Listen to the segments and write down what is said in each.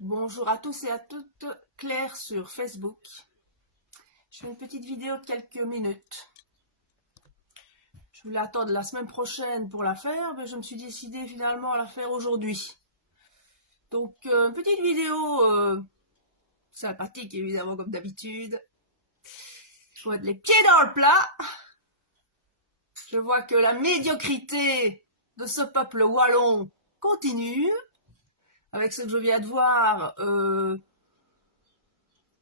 Bonjour à tous et à toutes, Claire sur Facebook. Je fais une petite vidéo de quelques minutes. Je voulais attendre la semaine prochaine pour la faire, mais je me suis décidée finalement à la faire aujourd'hui. Donc, une petite vidéo sympathique évidemment comme d'habitude. Je vais mettre les pieds dans le plat. Je vois que la médiocrité de ce peuple wallon continue. Avec ce que je viens de voir,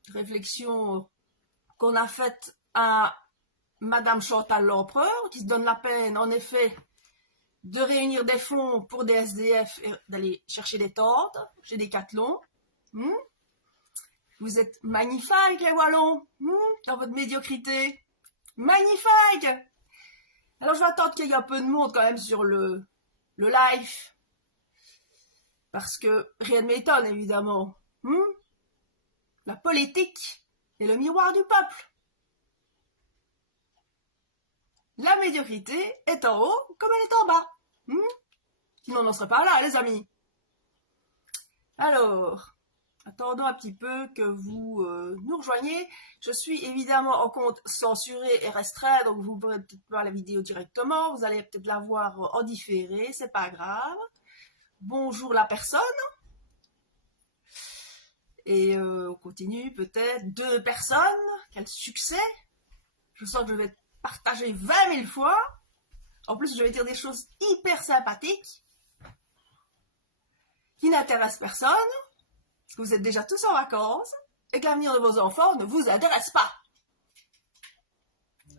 réflexion qu'on a faite à Madame Chantal l'Empereur, qui se donne la peine, en effet, de réunir des fonds pour des SDF et d'aller chercher des tentes chez Decathlon. Vous êtes magnifiques, les Wallons, dans votre médiocrité. Magnifique. Alors, je vais attendre qu'il y ait un peu de monde quand même sur le live. Parce que rien ne m'étonne, évidemment. La politique est le miroir du peuple. La médiocrité est en haut comme elle est en bas. Sinon, on n'en serait pas là, les amis. Alors, attendons un petit peu que vous nous rejoigniez. Je suis évidemment en compte censuré et restreint, donc vous pourrez peut-être voir la vidéo directement. Vous allez peut-être la voir en différé, c'est pas grave. Bonjour la personne. Et on continue peut-être. 2 personnes. Quel succès. Je sens que je vais partager 20 000 fois. En plus, je vais dire des choses hyper sympathiques qui n'intéressent personne, parce que vous êtes déjà tous en vacances et que l'avenir de vos enfants ne vous intéresse pas.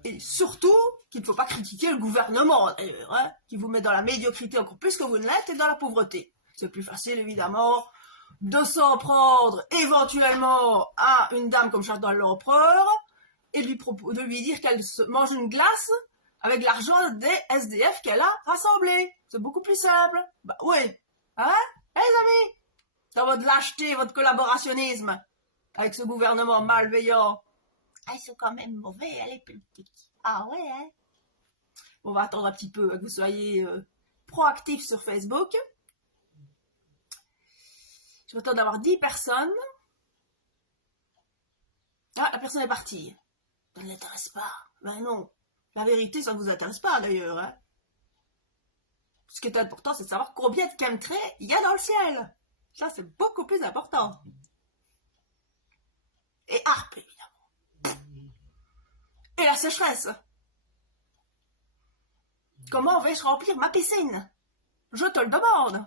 Et surtout, qu'il ne faut pas critiquer le gouvernement, d'ailleurs, qui vous met dans la médiocrité encore plus que vous ne l'êtes et dans la pauvreté. C'est plus facile, évidemment, de s'en prendre éventuellement à une dame comme Chantal l'Empereur et de lui dire qu'elle mange une glace avec l'argent des SDF qu'elle a rassemblé. C'est beaucoup plus simple. Bah oui. Les amis, dans votre lâcheté, votre collaborationnisme avec ce gouvernement malveillant. Ils sont quand même mauvais, les politiques. Ah ouais, hein. On va attendre un petit peu que vous soyez proactifs sur Facebook. Je vais attendre d'avoir 10 personnes. Ah, la personne est partie. Ça ne l'intéresse pas. Ben non. La vérité, ça ne vous intéresse pas d'ailleurs. Ce qui est important, c'est de savoir combien de chemtrails il y a dans le ciel. Ça, c'est beaucoup plus important. Et harpe, évidemment. Et la sécheresse. Comment vais-je remplir ma piscine? Je te le demande.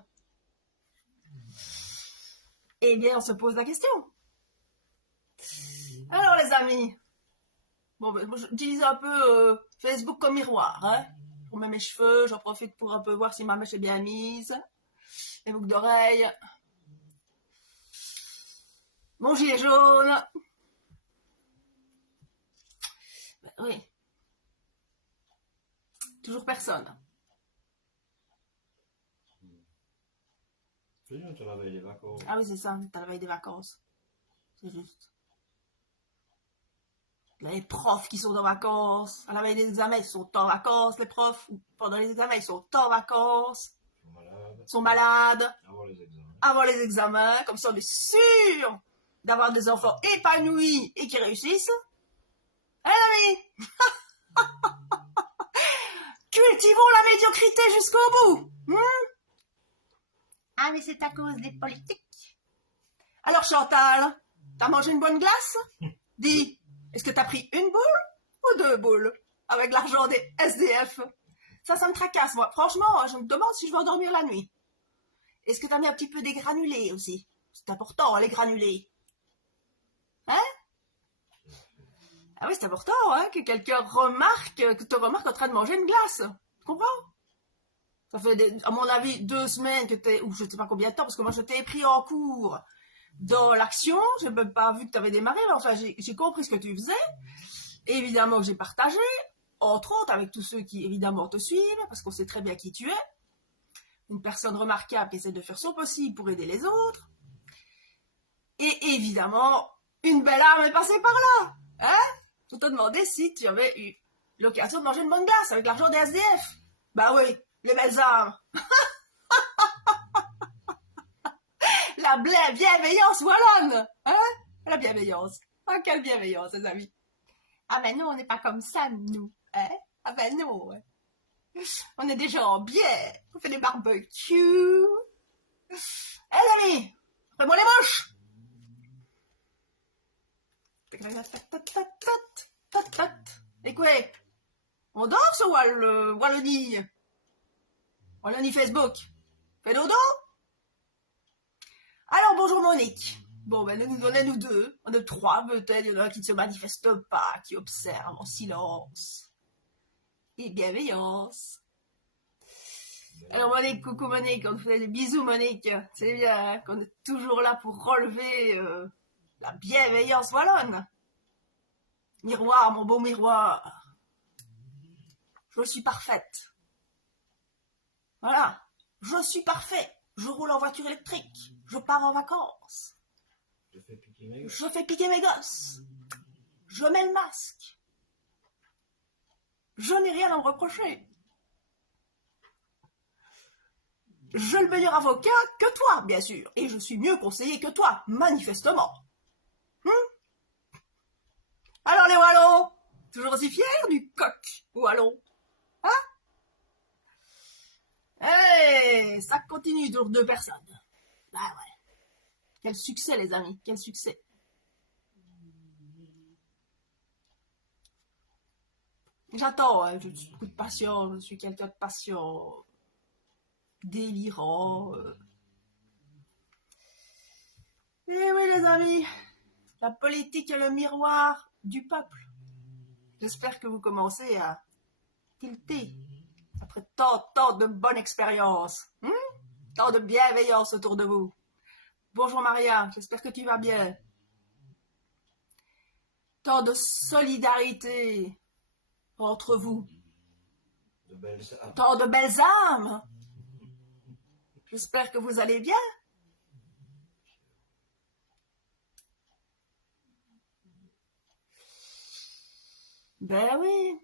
Eh bien, on se pose la question. Alors, les amis, bon, ben, j'utilise un peu Facebook comme miroir. Pour mettre mes cheveux, j'en profite pour un peu voir si ma mèche est bien mise. Les boucles d'oreilles. Mon gilet jaune. Ben, oui. Toujours personne. C'est à la veille des vacances. Ah oui, c'est ça, c'est à la veille des vacances. C'est juste. Les profs qui sont en vacances, à la veille des examens, ils sont en vacances, les profs, pendant les examens, ils sont en vacances. Ils sont malades. Avant les examens. Comme ça, on est sûr d'avoir des enfants épanouis et qui réussissent. Hein, amis? Cultivons la médiocrité jusqu'au bout. Ah, mais c'est à cause des politiques. Alors, Chantal, t'as mangé une bonne glace? Dis, est-ce que t'as pris une boule ou 2 boules avec l'argent des SDF? Ça me tracasse, moi. Franchement, je me demande si je vais endormir la nuit. Est-ce que t'as mis un petit peu des granulés aussi? C'est important, les granulés. Ah oui, c'est important, que quelqu'un que te remarque en train de manger une glace. Tu comprends? Ça fait, à mon avis, 2 semaines que t'es, ou je ne sais pas combien de temps, parce que moi je t'ai pris en cours dans l'action, j'ai même pas vu que tu avais démarré, mais enfin j'ai compris ce que tu faisais. Et évidemment que j'ai partagé, entre autres avec tous ceux qui évidemment te suivent, parce qu'on sait très bien qui tu es. Une personne remarquable qui essaie de faire son possible pour aider les autres. Et évidemment, une belle âme est passée par là. Je te demandais si tu avais eu l'occasion de manger une bonne glace avec l'argent des SDF. Bah oui, les belles âmes. la bienveillance wallonne, hein? La bienveillance. Ah, quelle bienveillance, les amis. Ah ben non, on n'est pas comme ça, nous, hein? Ah ben non, hein. On est des gens bien, on fait des barbecues. Les amis, fais-moi les mouches. Et quoi? On dort sur Wallonie? Wallonie Facebook. Fais dodo? Alors bonjour Monique. Bon ben on est nous deux, on est trois peut-être, il y en a qui ne se manifestent pas, qui observent en silence. Et bienveillance. Alors Monique, coucou Monique, on te fait des bisous Monique. C'est bien hein, qu'on est toujours là pour relever la bienveillance wallonne. Miroir, mon beau miroir. Je suis parfaite. Voilà, je suis parfait. Je roule en voiture électrique. Je pars en vacances. Je fais piquer mes gosses. Je mets le masque. Je n'ai rien à me reprocher. J'ai le meilleur avocat que toi, bien sûr. Et je suis mieux conseillé que toi, manifestement. Alors les Wallons, toujours aussi fiers du coq Wallon, hein? Hey, ça continue toujours 2 personnes. Bah ouais. Quel succès les amis, quel succès. J'attends, hein, je suis beaucoup de patience, je suis quelqu'un de patient, délirant. Eh oui les amis, la politique est le miroir du peuple. J'espère que vous commencez à tilter après tant de bonnes expériences, tant de bienveillance autour de vous. Bonjour Maria, j'espère que tu vas bien. Tant de solidarité entre vous. Tant de belles âmes. J'espère que vous allez bien. Ben oui.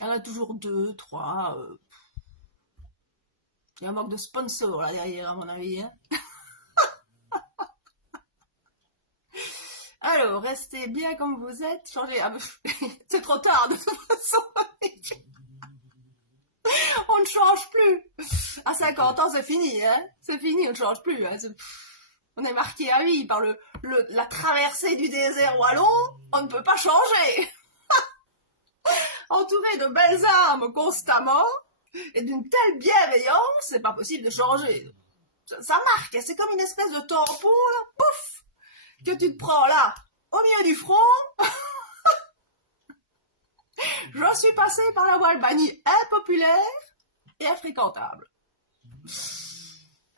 Il y en a toujours 2, 3. Il y a un manque de sponsors là derrière, à mon avis. Hein. Alors, restez bien comme vous êtes. Changez. Ah, c'est trop tard de toute façon. On ne change plus. À 50 ans, c'est fini. Hein. C'est fini, on ne change plus. Hein. On est marqué à vie par la traversée du désert wallon. On ne peut pas changer. Entouré de belles âmes constamment et d'une telle bienveillance, c'est pas possible de changer. Ça marque, c'est comme une espèce de tampon, là, pouf, que tu te prends là, au milieu du front. Je suis passée par la Walbanie impopulaire et infréquentable.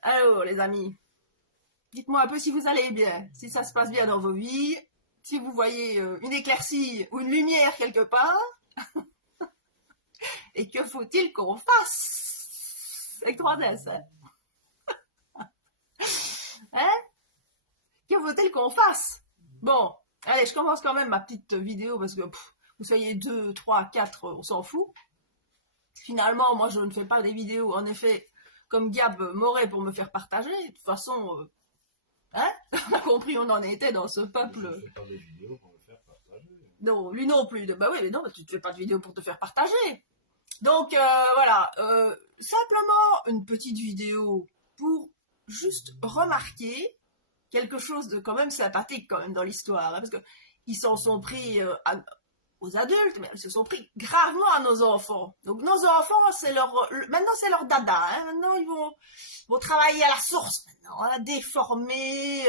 Alors, les amis, dites-moi un peu si vous allez bien, si ça se passe bien dans vos vies, si vous voyez une éclaircie ou une lumière quelque part. Et que faut-il qu'on fasse? Avec 3 S, hein? Hein? Que faut-il qu'on fasse? Bon, allez, je commence quand même ma petite vidéo parce que vous soyez 2, 3, 4, on s'en fout. Finalement, moi, je ne fais pas des vidéos, en effet, comme Gab m'aurait pour me faire partager. De toute façon, hein? On a compris, on en était dans ce peuple. Je ne fais pas des vidéos pour me faire partager. Non, lui non plus. Bah oui, mais non, tu ne fais pas de vidéo pour te faire partager. Donc voilà, simplement une petite vidéo pour juste remarquer quelque chose de quand même sympathique quand même dans l'histoire, hein, parce que ils s'en sont pris aux adultes, mais ils se sont pris gravement à nos enfants. Donc nos enfants, maintenant c'est leur dada, hein, maintenant ils vont travailler à la source maintenant, hein, déformés,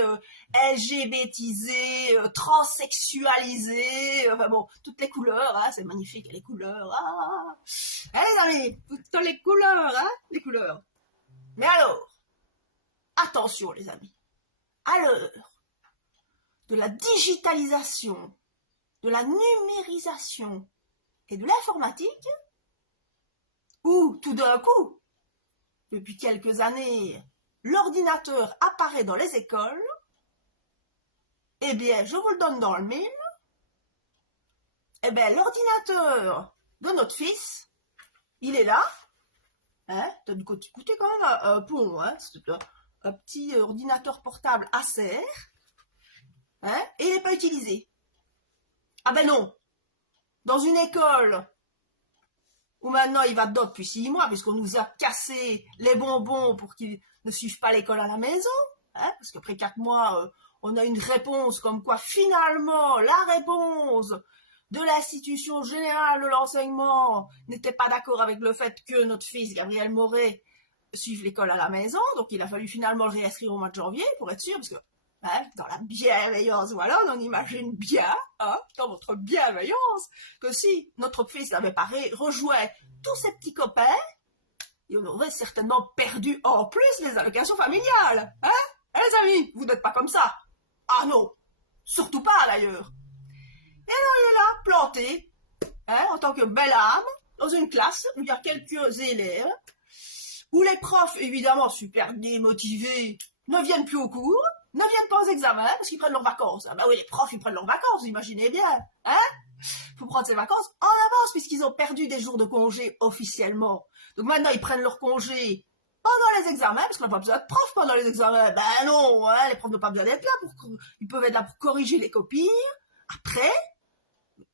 LGBTisés, transsexualisés, enfin bon, toutes les couleurs, hein, c'est magnifique, les couleurs, ah. Allez, toutes les couleurs, hein, les couleurs. Mais alors, attention les amis, à l'heure de la digitalisation, de la numérisation et de l'informatique, où tout d'un coup, depuis quelques années, l'ordinateur apparaît dans les écoles, eh bien, je vous le donne dans le mille, eh bien, l'ordinateur de notre fils, il est là, Hein, t'as dû coûter quand même un pont, hein, c'est un petit ordinateur portable Acer, hein, et il n'est pas utilisé. Ah ben non, dans une école où maintenant il va dedans depuis 6 mois, puisqu'on nous a cassé les bonbons pour qu'ils ne suivent pas l'école à la maison, hein, parce qu'après 4 mois, on a une réponse comme quoi finalement la réponse de l'institution générale de l'enseignement n'était pas d'accord avec le fait que notre fils Gabriel Moret suive l'école à la maison, donc il a fallu finalement le réinscrire au mois de janvier pour être sûr, parce que hein, dans la bienveillance, voilà, on imagine bien, hein, dans votre bienveillance, que si notre fils n'avait pas rejoint tous ses petits copains, il aurait certainement perdu en plus les allocations familiales. Hein, les amis, vous n'êtes pas comme ça. Ah non, surtout pas d'ailleurs. Et alors il est là, planté, hein, en tant que belle âme, dans une classe où il y a quelques élèves, où les profs, évidemment super démotivés, ne viennent plus au cours, ne viennent pas aux examens parce qu'ils prennent leurs vacances. Ah ben oui, les profs, ils prennent leurs vacances, vous imaginez bien. Hein, faut prendre ses vacances en avance puisqu'ils ont perdu des jours de congé officiellement. Donc maintenant, ils prennent leur congé pendant les examens, parce qu'on n'a pas besoin de profs pendant les examens. Ben non, hein, les profs n'ont pas besoin d'être là. Ils peuvent être là pour corriger les copies. Après,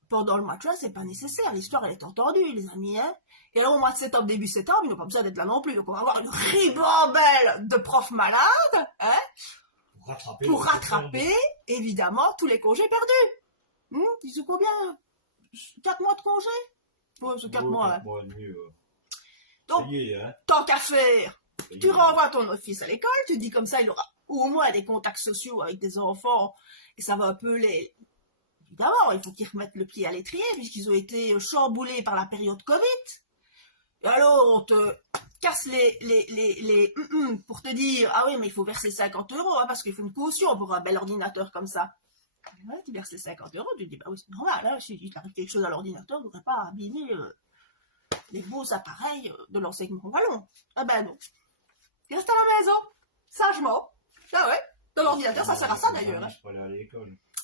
pendant le mois de juin, c'est pas nécessaire. L'histoire, elle est entendue, les amis. Hein. Et alors, au mois de septembre, début septembre, ils n'ont pas besoin d'être là non plus. Donc, on va avoir une ribambelle de profs malades, hein, pour rattraper, évidemment, tous les congés perdus. Ils ont combien 4 mois de congé? Ouais, c'est 4 mois. 4 mois et demi, donc, hein. Tant qu'à faire, tu renvoies ton fils à l'école, tu dis comme ça, il aura au moins des contacts sociaux avec des enfants, et ça va un peu les... Évidemment, il faut qu'ils remettent le pied à l'étrier, puisqu'ils ont été chamboulés par la période Covid. Et alors, on te casse pour te dire, ah oui, mais il faut verser 50 €, hein, parce qu'il faut une caution pour un bel ordinateur comme ça. Ouais, tu verses les 50 €, tu te dis, bah oui, c'est normal, hein, si il t'arrive quelque chose à l'ordinateur, tu n'aurais pas abîmer les beaux appareils de l'enseignement wallon. Ah ben non. Il reste à la maison, sagement. Ah ouais, dans l'ordinateur, ça sert à ça d'ailleurs. Hein.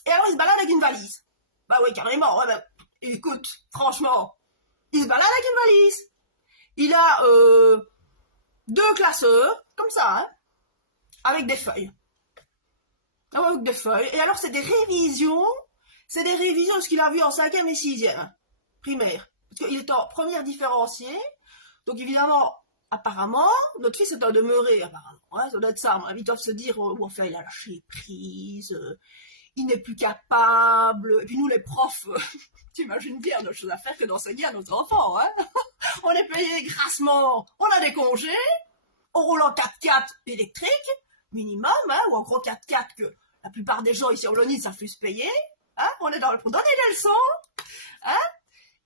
Et alors, il se balade avec une valise. Bah oui, carrément. Ouais, bah, écoute, franchement, il se balade avec une valise. Il a 2 classeurs, comme ça, hein, avec des feuilles. Avec des feuilles. Et alors, c'est des révisions de ce qu'il a vu en 5e et 6e primaire. Parce qu'il est en première différenciée. Donc, évidemment, apparemment, notre fils est en demeuré, apparemment. Hein, ça doit être ça. Ils doivent se dire, enfin, il a lâché prise, il n'est plus capable. Et puis nous, les profs, t'imagines bien notre chose à faire que d'enseigner à nos enfants. Hein. On est payé grassement, on a des congés, on roule en 4x4 électrique, minimum, hein, ou en gros 4x4 que la plupart des gens ici en Wallonie savent plus se payer. Hein. On est pour donner des leçons. Hein.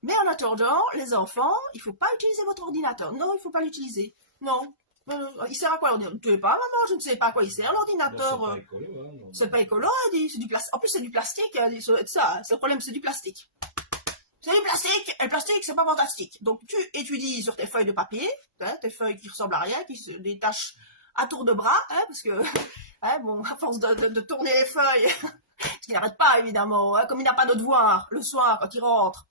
Mais en attendant, les enfants, il ne faut pas utiliser votre ordinateur. Non, il ne faut pas l'utiliser. Non. Il sert à quoi l'ordinateur? Tu ne sais pas, maman, je ne sais pas à quoi il sert l'ordinateur. C'est pas écolo, elle dit. C'est du plastique. En plus, c'est du plastique. Elle dit, ça, c'est le problème, c'est du plastique. C'est du plastique. Et le plastique, c'est pas fantastique. Donc, tu étudies sur tes feuilles de papier, hein, tes feuilles qui ressemblent à rien, qui se détachent à tour de bras, hein, parce que, hein, bon, à force de tourner les feuilles, parce qu'il n'arrête pas, évidemment, hein, comme il n'a pas de devoir le soir quand il rentre.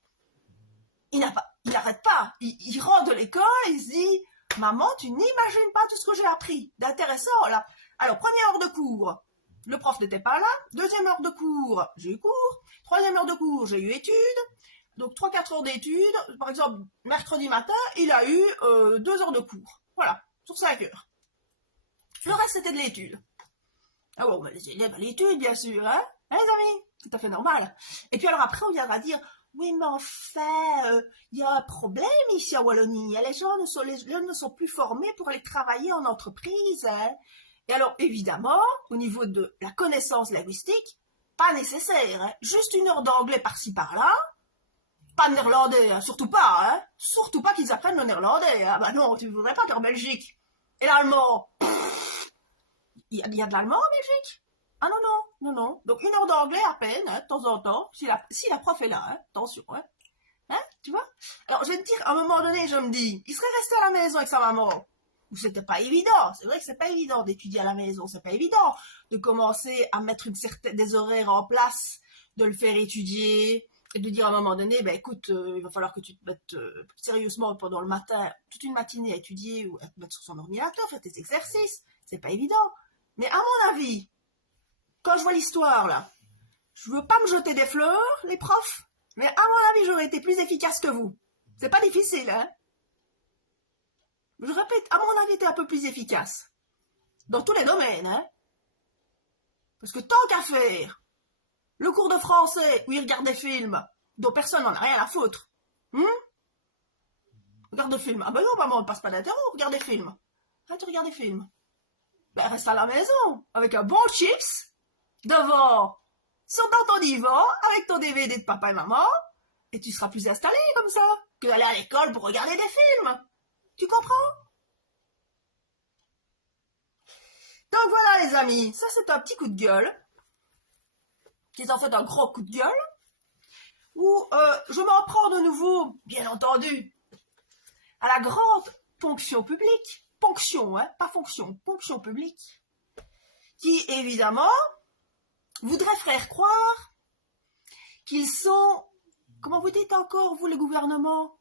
Il n'arrête pas. Il rentre de l'école, il se dit, maman, tu n'imagines pas tout ce que j'ai appris d'intéressant, là. Alors, première heure de cours, le prof n'était pas là. Deuxième heure de cours, j'ai eu cours. Troisième heure de cours, j'ai eu études. Donc, 3-4 heures d'études. Par exemple, mercredi matin, il a eu 2 heures de cours. Voilà, sur 5 heures. Le reste, c'était de l'étude. Ah bon, bah, les élèves à l'étude, bien sûr, hein, les amis, tout à fait normal. Et puis alors après, on viendra dire, oui, mais enfin, il y a un problème ici en Wallonie. Les jeunes ne sont plus formés pour aller travailler en entreprise. Hein. Et alors, évidemment, au niveau de la connaissance linguistique, pas nécessaire. Hein. Juste 1 heure d'anglais par-ci, par-là. Pas de néerlandais, hein. Surtout pas. Hein. Surtout pas qu'ils apprennent le néerlandais. Hein. Bah non, tu ne voudrais pas qu'en Belgique. Et l'allemand, il y a de l'allemand en Belgique? Ah non. Donc 1 heure d'anglais à peine, hein, de temps en temps, si la prof est là, hein, attention, hein, tu vois. Alors je vais te dire, à un moment donné, je me dis, il serait resté à la maison avec sa maman, où c'était pas évident. C'est vrai que c'est pas évident d'étudier à la maison, c'est pas évident de commencer à mettre des horaires en place, de le faire étudier Et de dire à un moment donné, ben écoute, il va falloir que tu te mettes sérieusement pendant le matin, toute une matinée à étudier ou à te mettre sur son ordinateur, faire tes exercices. C'est pas évident. Mais à mon avis, quand je vois l'histoire là, je veux pas me jeter des fleurs, les profs, mais à mon avis, j'aurais été plus efficace que vous. C'est pas difficile, hein. Je répète, à mon avis, t'es un peu plus efficace. Dans tous les domaines, hein. Parce que tant qu'à faire, le cours de français où ils regardent des films dont personne n'en a rien à foutre. Regarde des films. Ah ben non, maman, on ne passe pas d'interro, regarde des films. Ah, tu regardes des films. Ben reste à la maison, avec un bon chips, devant, dans ton divan, avec ton DVD de papa et maman, et tu seras plus installé comme ça, que d'aller à l'école pour regarder des films. Tu comprends? Donc voilà les amis, ça c'est un petit coup de gueule, qui est en fait un gros coup de gueule, où je m'en prends de nouveau, bien entendu, à la grande ponction publique, ponction, hein, pas fonction, ponction publique, qui évidemment voudrait faire croire qu'ils sont, comment vous dites encore vous le gouvernement?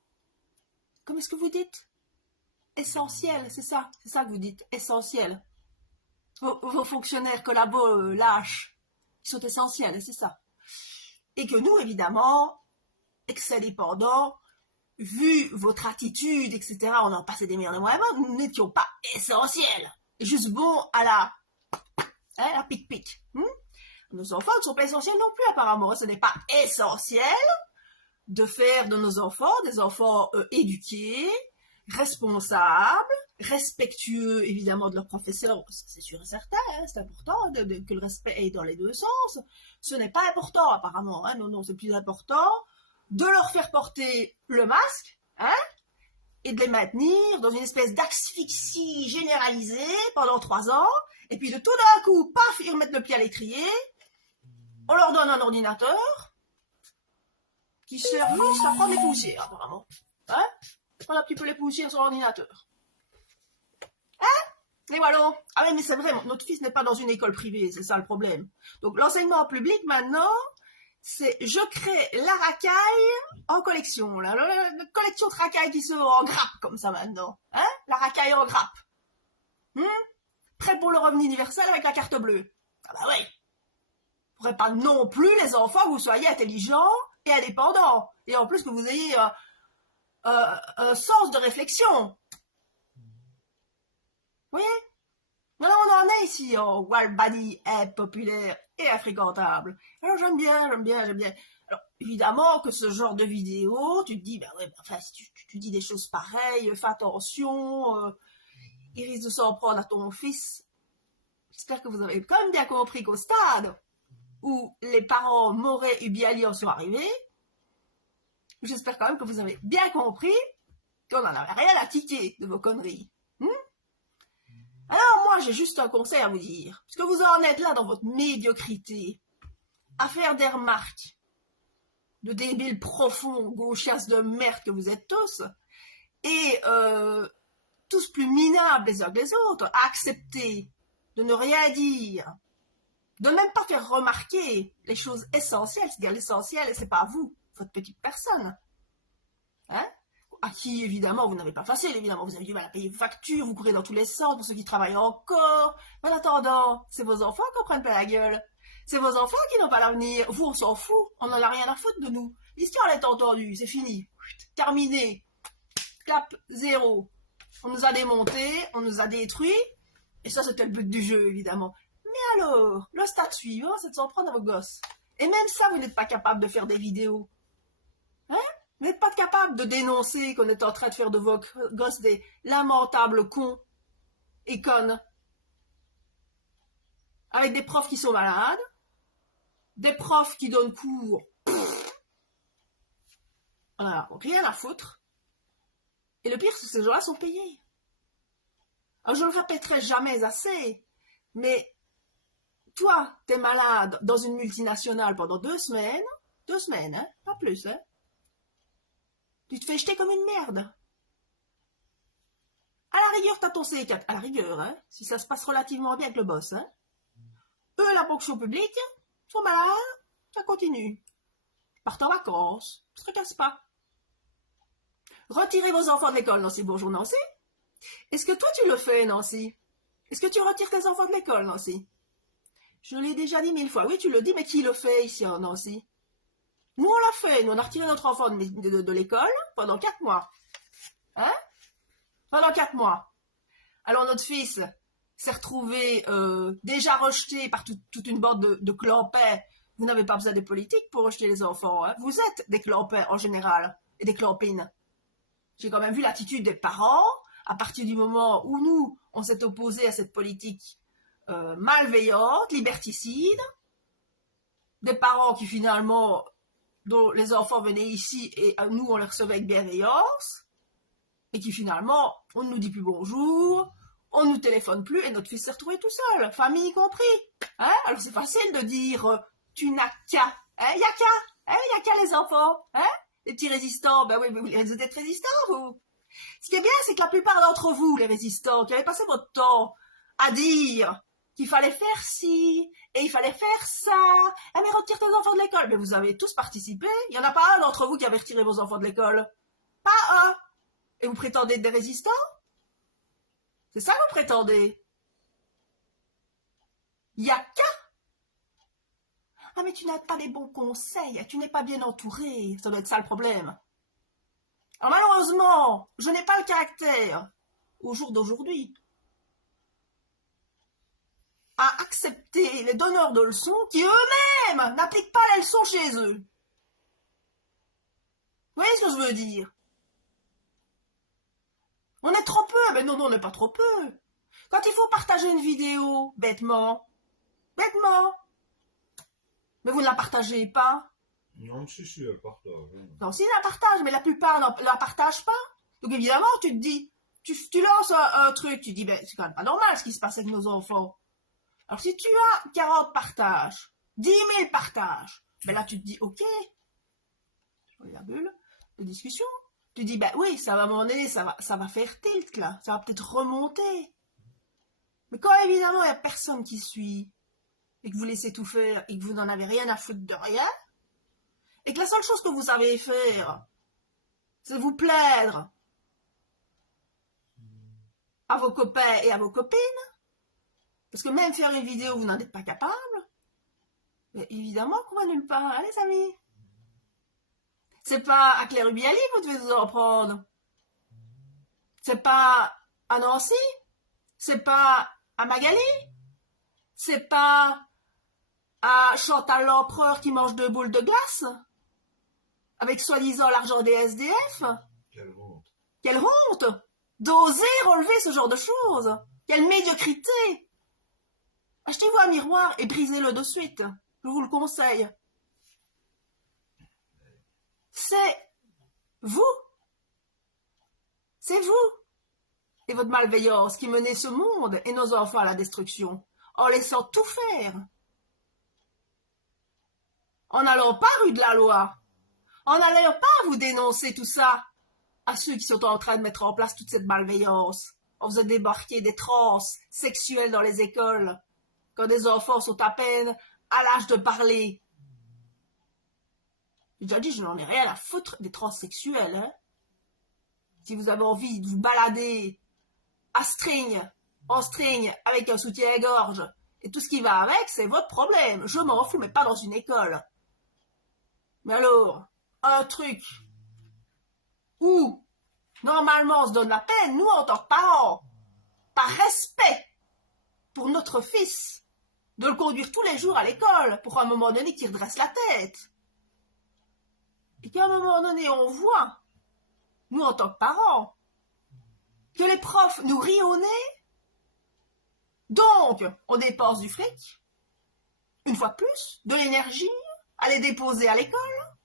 Comment est-ce que vous dites? Essentiel, c'est ça que vous dites, essentiel. Vos fonctionnaires collabos lâches, ils sont essentiels, c'est ça. Et que nous, évidemment, excès dépendants, vu votre attitude, etc., on en passait des meilleurs de moi-même, nous n'étions pas essentiels. Juste bon à la pic-pic. Nos enfants ne sont pas essentiels non plus, apparemment. Ce n'est pas essentiel de faire de nos enfants des enfants éduqués, responsables, respectueux, évidemment, de leurs professeurs. C'est sûr et certain, hein, c'est important que le respect aille dans les deux sens. Ce n'est pas important, apparemment. Hein, non, c'est plus important de leur faire porter le masque, hein, et de les maintenir dans une espèce d'asphyxie généralisée pendant 3 ans, et puis de tout d'un coup, paf, ils remettent le pied à l'étrier, on leur donne un ordinateur qui sert juste à prendre les poussières, apparemment. Hein, prendre un petit peu les poussières sur l'ordinateur. Hein? Et voilà. Ah oui, mais c'est vrai, notre fils n'est pas dans une école privée, c'est ça le problème. Donc l'enseignement public, maintenant, c'est je crée la racaille en collection. La collection de racailles qui se vend en grappe, comme ça maintenant. Hein? La racaille en grappe. Prêt pour le revenu universel avec la carte bleue. Ah bah ouais. Il ne faudrait pas non plus, les enfants, que vous soyez intelligents et indépendants. Et en plus que vous ayez un sens de réflexion. Vous voyez? Voilà, on en est ici en Walbanie impopulaire et infréquentable. Alors j'aime bien. Alors évidemment que ce genre de vidéo, tu te dis, ben ouais, enfin si tu dis des choses pareilles, fais attention, il risque de s'en prendre à ton fils. J'espère que vous avez quand même bien compris qu'au stade où les parents Moret et Bialy en sont arrivés, j'espère quand même que vous avez bien compris qu'on n'en avait rien à tiquer de vos conneries. Alors moi, j'ai juste un conseil à vous dire. Parce que vous en êtes là dans votre médiocrité, à faire des remarques de débiles profonds, gauchias de merde que vous êtes tous, et tous plus minables les uns que les autres, à accepter de ne rien dire, de ne même pas faire remarquer les choses essentielles, c'est-à-dire l'essentiel, c'est pas vous, votre petite personne. Hein? À qui, évidemment, vous n'avez pas facile, évidemment, vous avez du mal à payer vos factures, vous courez dans tous les sens pour ceux qui travaillent encore. Mais en attendant, c'est vos enfants qui en prennent pas la gueule. C'est vos enfants qui n'ont pas l'avenir. Vous, on s'en fout, on n'en a rien à foutre de nous. L'histoire, elle est entendue, c'est fini. Terminé. Clap, zéro. On nous a démontés, on nous a détruits, et ça, c'était le but du jeu, évidemment. Mais alors, le stade suivant, c'est de s'en prendre à vos gosses. Et même ça, vous n'êtes pas capable de faire des vidéos. Hein? Vous n'êtes pas capable de dénoncer qu'on est en train de faire de vos gosses des lamentables cons et connes. Avec des profs qui sont malades, des profs qui donnent cours. Voilà, rien à foutre. Et le pire, c'est que ces gens-là sont payés. Alors, je ne le répéterai jamais assez, mais toi, t'es malade dans une multinationale pendant 2 semaines, hein, pas plus, hein. Tu te fais jeter comme une merde. À la rigueur, t'as ton C4. À la rigueur, hein, si ça se passe relativement bien avec le boss. Hein. Eux, la fonction publique, sont malades, ça continue. Partent en vacances. Ça ne tracasse pas. Retirez vos enfants de l'école, Nancy. Bonjour, Nancy. Est-ce que toi, tu le fais, Nancy? Est-ce que tu retires tes enfants de l'école, Nancy? Je l'ai déjà dit 1000 fois. Oui, tu le dis, mais qui le fait ici, Nancy? Nous, on l'a fait. Nous, on a retiré notre enfant de l'école pendant 4 mois. Hein? Pendant 4 mois. Alors, notre fils s'est retrouvé déjà rejeté par toute une bande de clampins. Vous n'avez pas besoin de politique pour rejeter les enfants. Hein? Vous êtes des clampins en général et des clampines. J'ai quand même vu l'attitude des parents à partir du moment où nous, on s'est opposé à cette politique malveillante, liberticide. Des parents qui finalement, dont les enfants venaient ici et nous, on les recevait avec bienveillance. Et qui finalement, on ne nous dit plus bonjour, on ne nous téléphone plus et notre fils s'est retrouvé tout seul, famille y compris. Hein? Alors c'est facile de dire tu n'as qu'à, hein? Y a qu'à, hein? Y a qu'à les enfants, hein? Les petits résistants, ben oui, vous êtes résistants vous. Ce qui est bien, c'est que la plupart d'entre vous, les résistants, qui avez passé votre temps à dire qu'il fallait faire ci et il fallait faire ça, eh mais retire tes enfants de l'école, mais vous avez tous participé. Il n'y en a pas un d'entre vous qui avait retiré vos enfants de l'école, pas un. Et vous prétendez être des résistants? C'est ça que vous prétendez? Il n'y a qu'à. Ah mais tu n'as pas les bons conseils, tu n'es pas bien entouré, ça doit être ça le problème. Alors malheureusement, je n'ai pas le caractère, au jour d'aujourd'hui, à accepter les donneurs de leçons qui eux-mêmes n'appliquent pas les leçons chez eux. Vous voyez ce que je veux dire? On est trop peu, mais non, on n'est pas trop peu. Quand il faut partager une vidéo, bêtement, mais vous ne la partagez pas. Non, si, elle partage. Non, si, la partage, mais la plupart ne la partagent pas. Donc évidemment, tu te dis, tu lances un truc, tu dis, ben, c'est quand même pas normal ce qui se passe avec nos enfants. Alors si tu as 40 partages, 10 000 partages, ben là tu te dis, ok, je la bulle de discussion. Tu dis, ben oui, ça va m'emmener, ça va faire tilt là, ça va peut-être remonter. Mais quand évidemment il n'y a personne qui suit, et que vous laissez tout faire, et que vous n'en avez rien à foutre de rien, et que la seule chose que vous savez faire, c'est vous plaindre à vos copains et à vos copines, parce que même faire une vidéo, vous n'en êtes pas capable, mais évidemment qu'on va nulle part, hein, les amis. C'est pas à Claire Rubiali que vous devez vous en prendre. C'est pas à Nancy. C'est pas à Magali. C'est pas à Chantal l'Empereur qui mange 2 boules de glace avec soi-disant l'argent des SDF. Quelle honte. Quelle honte d'oser relever ce genre de choses. Quelle médiocrité. Achetez-vous un miroir et brisez-le de suite. Je vous le conseille. C'est vous. C'est vous et votre malveillance qui menez ce monde et nos enfants à la destruction, en laissant tout faire. En n'allant pas rue de la loi. En n'allant pas vous dénoncer tout ça à ceux qui sont en train de mettre en place toute cette malveillance. On faisait débarquer des trans sexuelles dans les écoles, quand des enfants sont à peine à l'âge de parler. J'ai déjà dit, je n'en ai rien à foutre des transsexuels. Hein. Si vous avez envie de vous balader en string, avec un soutien-gorge, et tout ce qui va avec, c'est votre problème. Je m'en fous, mais pas dans une école. Mais alors, un truc où, normalement, on se donne la peine, nous, en tant que parents, par respect pour notre fils, de le conduire tous les jours à l'école, pour à un moment donné qu'il redresse la tête. Et qu'à un moment donné, on voit, nous en tant que parents, que les profs nous rient au nez, donc on dépense du fric, une fois de plus, de l'énergie, à les déposer à l'école,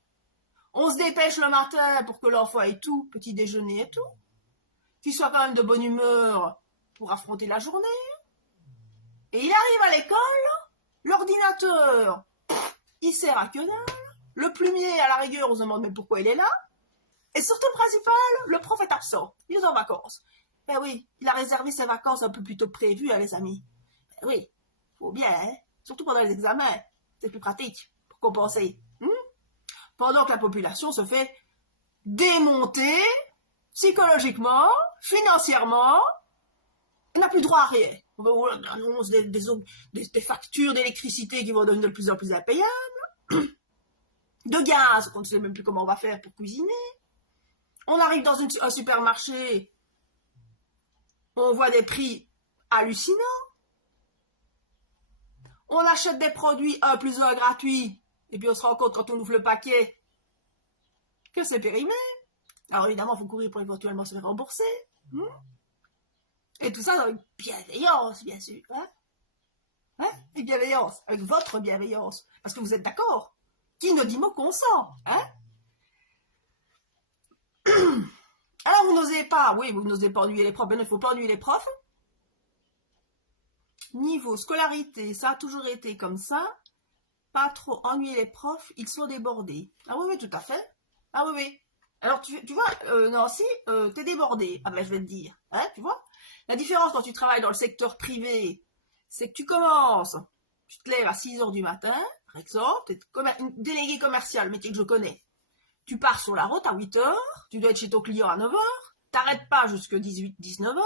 on se dépêche le matin pour que l'enfant ait tout, petit déjeuner et tout, qu'il soit quand même de bonne humeur pour affronter la journée, et il arrive à l'école, l'ordinateur, il sert à que dalle, le plumier, à la rigueur, on se demande mais pourquoi il est là. Et surtout, le principal, le prof est absent. Il est en vacances. Ben oui, il a réservé ses vacances un peu plus tôt que prévu, hein, les amis. Ben oui, faut bien, hein. Surtout pendant les examens. C'est plus pratique pour compenser. pendant que la population se fait démonter psychologiquement, financièrement, elle n'a plus droit à rien. On annonce des factures d'électricité qui vont devenir de plus en plus impayables, de gaz, on ne sait même plus comment on va faire pour cuisiner. On arrive dans un supermarché, on voit des prix hallucinants. On achète des produits 1 + 1 gratuit, et puis on se rend compte quand on ouvre le paquet que c'est périmé. Alors évidemment, il faut courir pour éventuellement se faire rembourser. Et tout ça avec bienveillance, bien sûr. Et bienveillance, avec votre bienveillance. Parce que vous êtes d'accord. Qui ne dit mot consent, Alors vous n'osez pas, oui, vous n'osez pas ennuyer les profs, mais il ne faut pas ennuyer les profs. Niveau scolarité, ça a toujours été comme ça. Pas trop ennuyer les profs, ils sont débordés. Ah oui, tout à fait. Ah oui. Alors tu vois, Nancy, t'es débordé. Ah ben je vais te dire, tu vois. La différence quand tu travailles dans le secteur privé, c'est que tu commences, tu te lèves à 6h du matin, par exemple, tu es délégué commercial, métier que je connais. Tu pars sur la route à 8h, tu dois être chez ton client à 9h, t'arrêtes pas jusqu'à 18-19h.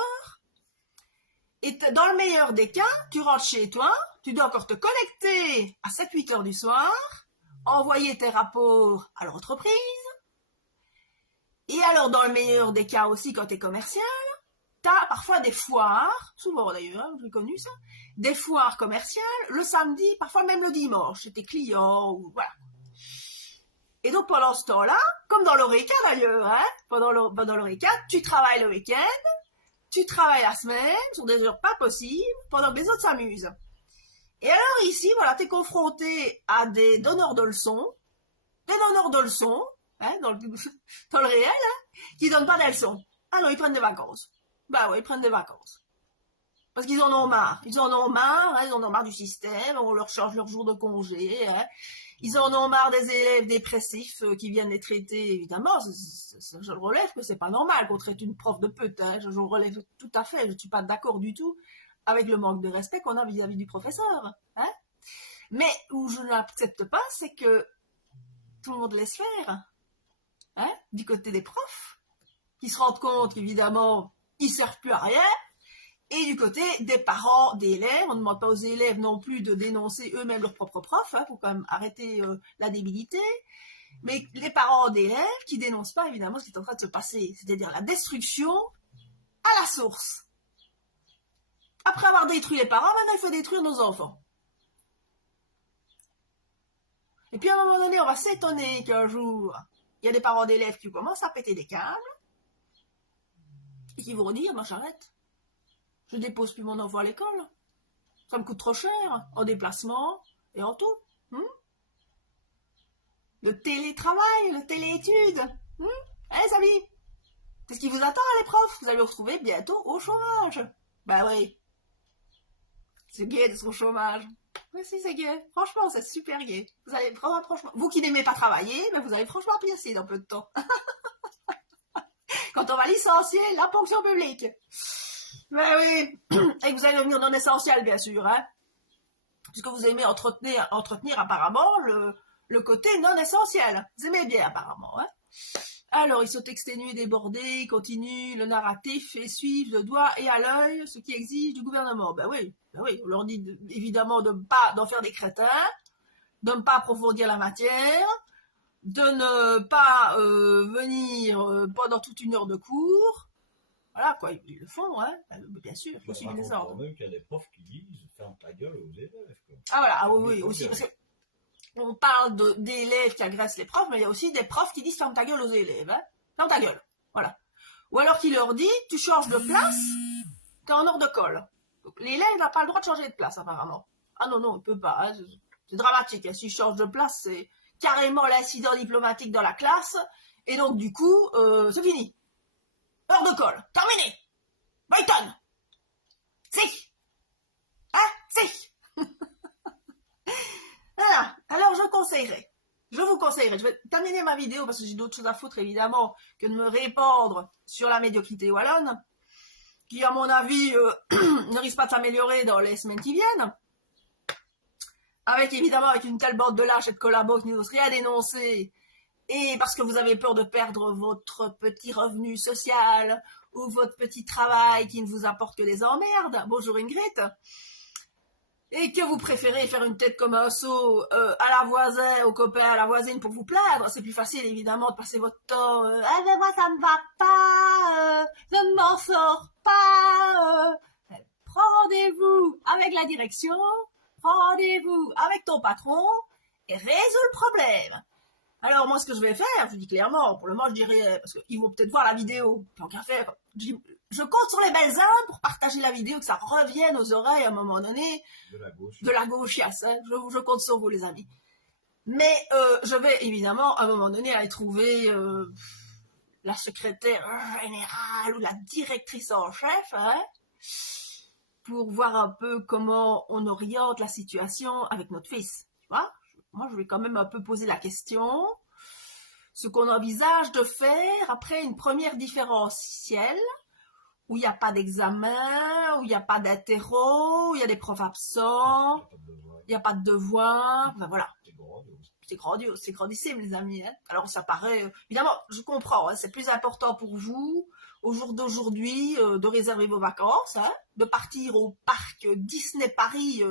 Et dans le meilleur des cas, tu rentres chez toi, tu dois encore te connecter à 7-8h du soir, envoyer tes rapports à l'entreprise. Et alors, dans le meilleur des cas aussi, quand tu es commercial, tu as parfois des foires, souvent d'ailleurs, j'ai connu ça, des foires commerciales le samedi, parfois même le dimanche, chez tes clients, ou voilà. Et donc, pendant ce temps-là, comme dans l'Oreca d'ailleurs, pendant l'Oreca, tu travailles le week-end, tu travailles la semaine, sur des heures pas possibles, pendant que les autres s'amusent. Et alors ici, voilà, tu es confronté à des donneurs de leçons, dans le réel, qui donnent pas des leçons. Ah non, ils prennent des vacances. Bah ouais, ils prennent des vacances. Parce qu'ils en ont marre. Ils en ont marre du système, on leur charge leur jour de congé. Ils en ont marre des élèves dépressifs qui viennent les traiter, évidemment. Je le relève que c'est pas normal qu'on traite une prof de pute. Je le relève tout à fait. Je ne suis pas d'accord du tout avec le manque de respect qu'on a vis-à-vis du professeur. Mais où je n'accepte pas, c'est que tout le monde laisse faire. Du côté des profs, qui se rendent compte qu'évidemment, ils ne servent plus à rien. Et du côté des parents d'élèves, on ne demande pas aux élèves non plus de dénoncer eux-mêmes leurs propres profs, faut quand même arrêter la débilité, mais les parents d'élèves qui dénoncent pas évidemment ce qui est en train de se passer, c'est-à-dire la destruction à la source. Après avoir détruit les parents, maintenant il faut détruire nos enfants. Et puis à un moment donné, on va s'étonner qu'un jour, il y a des parents d'élèves qui commencent à péter des câbles et qui vont dire, moi j'arrête. Je dépose plus mon enfant à l'école. Ça me coûte trop cher, en déplacement et en tout. Le télétravail, le téléétude. Les amis, c'est ce qui vous attend, les profs. Vous allez vous retrouver bientôt au chômage. Bah oui. C'est gai d'être au chômage. Oui, si, c'est gai. Franchement, c'est super gai. Vous allez vraiment, franchement, vous qui n'aimez pas travailler, mais vous allez franchement piécer dans peu de temps. Quand on va licencier la fonction publique. Ben oui, et que vous allez devenir non essentiel, bien sûr, puisque vous aimez entretenir apparemment le côté non essentiel. Vous aimez bien, apparemment, Alors, ils sont exténués, débordés, continuent le narratif et suivent de doigt et à l'œil ce qui exige du gouvernement. Ben oui, on leur dit évidemment de ne pas d'en faire des crétins, de ne pas approfondir la matière, de ne pas venir pendant toute une heure de cours. Voilà, quoi, ils le font, bien sûr, il faut suivre les ordres. Même qu'il y a des profs qui disent ferme ta gueule aux élèves. Quoi. Ah voilà, oui, aussi, parce qu'on parle d'élèves qui agressent les profs, mais il y a aussi des profs qui disent ferme ta gueule aux élèves, ferme ta gueule, voilà. Ou alors qui leur dit, tu changes de place, t'es en heure de colle. Donc l'élève n'a pas le droit de changer de place, apparemment. Ah non, il peut pas, c'est dramatique, s'il change de place, c'est carrément l'incident diplomatique dans la classe, et donc du coup, c'est fini. Heure de colle, terminé. Boyton. Si. Si. Voilà. Alors je vous conseillerais, je vais terminer ma vidéo parce que j'ai d'autres choses à foutre évidemment que de me répandre sur la médiocrité wallonne, qui à mon avis ne risque pas de s'améliorer dans les semaines qui viennent. Avec une telle bande de lâches et de collabos qui n'osent rien dénoncer et parce que vous avez peur de perdre votre petit revenu social ou votre petit travail qui ne vous apporte que des emmerdes, bonjour Ingrid, et que vous préférez faire une tête comme un sot à la voisin, au copain, à la voisine pour vous plaindre, c'est plus facile évidemment de passer votre temps ah mais moi ça me va pas, je ne m'en sors pas, prends rendez-vous avec la direction, prends rendez-vous avec ton patron et résous le problème. Alors moi ce que je vais faire, je vous dis clairement, pour le moment je dirais, parce qu'ils vont peut-être voir la vidéo, tant qu'à faire, je compte sur les belles âmes pour partager la vidéo, que ça revienne aux oreilles à un moment donné, de la gauchiasse, hein. Je compte sur vous les amis. Mais je vais évidemment à un moment donné aller trouver la secrétaire générale ou la directrice en chef, hein, pour voir un peu comment on oriente la situation avec notre fils, tu vois. Moi, je vais quand même un peu poser la question, ce qu'on envisage de faire après une première différentielle, où il n'y a pas d'examen, où il n'y a pas d'interro, où il y a des profs absents, il n'y a pas de devoirs, ben voilà. C'est grandiose, c'est grandissime les amis. Hein. Alors ça paraît, évidemment, je comprends, hein, c'est plus important pour vous, au jour d'aujourd'hui, de réserver vos vacances, hein, de partir au parc Disney Paris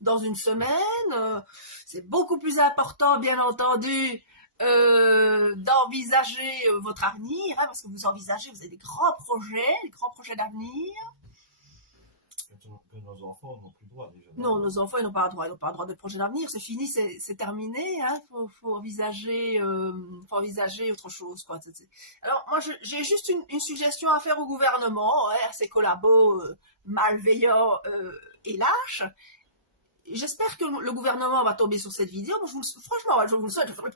dans une semaine. C'est beaucoup plus important, bien entendu, d'envisager votre avenir, hein, parce que vous envisagez, vous avez des grands projets d'avenir. Que nos enfants n'ont plus droit déjà. Non, nos enfants, ils n'ont pas le droit, de projet d'avenir, c'est fini, c'est terminé, hein. Faut envisager autre chose, quoi. Alors, moi, j'ai juste une suggestion à faire au gouvernement, hein, à ces collabos malveillants et lâches. J'espère que le gouvernement va tomber sur cette vidéo. Moi, franchement, je vous le souhaite, je vais faire le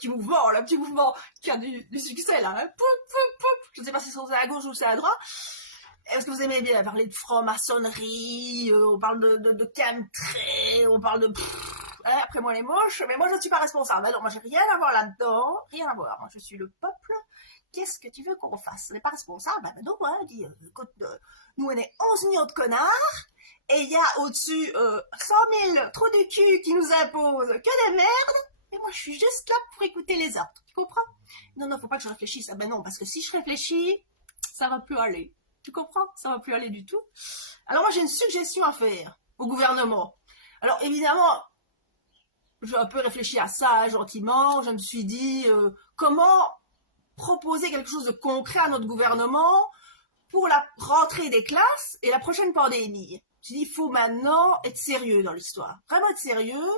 petit mouvement qui a du succès, là, hein. Pouf, pouf, pouf. Je ne sais pas si c'est à gauche ou c'est à droite. Est-ce que vous aimez bien parler de franc-maçonnerie, on parle de chemtrail, on parle de... après moi les moches, mais moi je ne suis pas responsable. Alors moi j'ai rien à voir là-dedans, rien à voir. Moi je suis le peuple, qu'est-ce que tu veux qu'on fasse? On n'est pas responsable, ben non, hein, dire, écoute, nous on est 11 millions de connards, et il y a au-dessus 100 000 trous de cul qui nous imposent que des merdes, et moi je suis juste là pour écouter les ordres, tu comprends? Non, faut pas que je réfléchisse, ben non, parce que si je réfléchis, ça va plus aller. Tu comprends? Ça va plus aller du tout. Alors moi j'ai une suggestion à faire au gouvernement. Alors évidemment, j'ai un peu réfléchi à ça gentiment. Je me suis dit comment proposer quelque chose de concret à notre gouvernement pour la rentrée des classes et la prochaine pandémie. Je me suis dit il faut maintenant être sérieux dans l'histoire. Vraiment être sérieux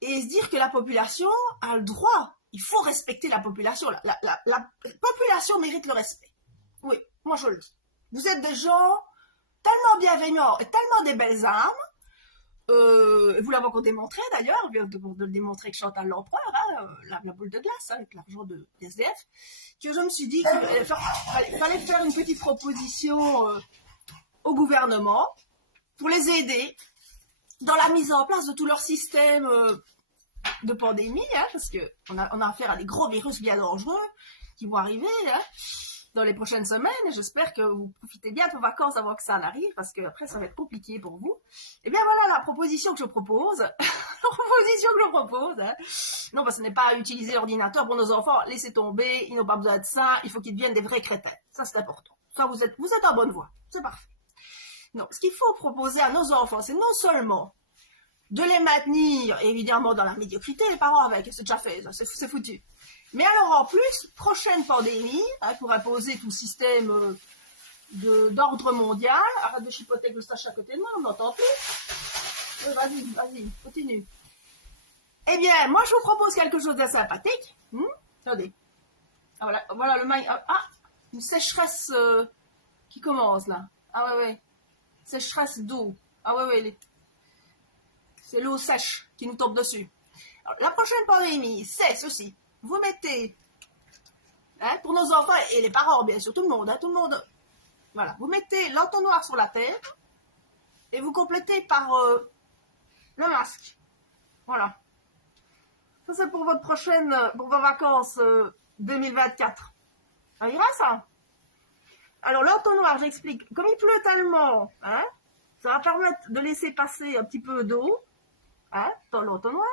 et se dire que la population a le droit. Il faut respecter la population. La population mérite le respect. Oui, moi je le dis. Vous êtes des gens tellement bienveillants et tellement des belles âmes, vous l'avez encore démontré d'ailleurs, de le démontrer avec Chantal l'Empereur, hein, la boule de glace, hein, avec l'argent de SDF, que je me suis dit qu'il fallait faire une petite proposition au gouvernement pour les aider dans la mise en place de tout leur système de pandémie, hein, parce qu'on a affaire à des gros virus bien dangereux qui vont arriver, hein, dans les prochaines semaines, et j'espère que vous profitez bien de vos vacances avant que ça n'arrive, parce que après ça va être compliqué pour vous. Et bien voilà la proposition que je propose. Hein. Non, parce que ce n'est pas utiliser l'ordinateur pour nos enfants, laissez tomber, ils n'ont pas besoin de ça, il faut qu'ils deviennent des vrais crétins. Ça c'est important. Ça vous êtes en bonne voie, c'est parfait. Non, ce qu'il faut proposer à nos enfants, c'est non seulement de les maintenir, évidemment, dans la médiocrité, les parents avec, c'est déjà fait, c'est foutu. Mais alors en plus, prochaine pandémie, hein, pour imposer tout le système d'ordre mondial, arrête de chipoter avec le sachet à côté de moi, on n'entend plus. Vas-y, continue. Eh bien, moi je vous propose quelque chose de sympathique. Attendez. Ah, voilà le mail. Une sécheresse qui commence là. Ah ouais. Sécheresse d'eau. Ah ouais. C'est l'eau sèche qui nous tombe dessus. Alors, la prochaine pandémie, c'est ceci. Vous mettez, hein, pour nos enfants et les parents, bien sûr, tout le monde, voilà, vous mettez l'entonnoir sur la tête et vous complétez par le masque. Voilà. Ça, c'est pour pour vos vacances 2024. Ça ira, ça? Alors, l'entonnoir, j'explique. Comme il pleut tellement, hein, ça va permettre de laisser passer un petit peu d'eau, hein, dans l'entonnoir.